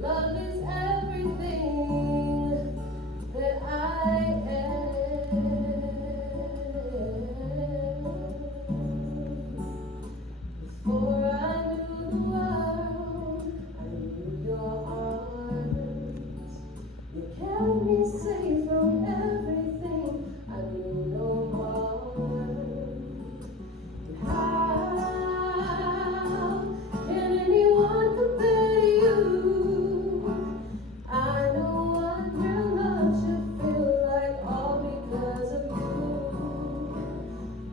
Love is everything that I am. Before I knew the world, I knew your arms. You kept me safe from everything. I knew no harm. How can anyone compare to you? I know what real love should feel like, all because of you.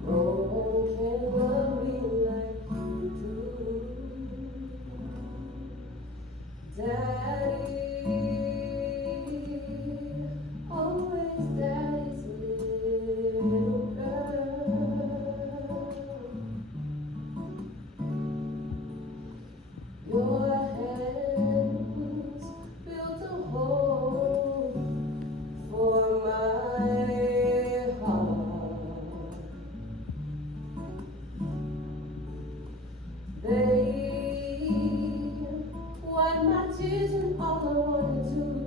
No one can love me like you do. Daddy, always daddy's little girl. Your hands built a hole for my heart. They wiped my tears, and all I wanted to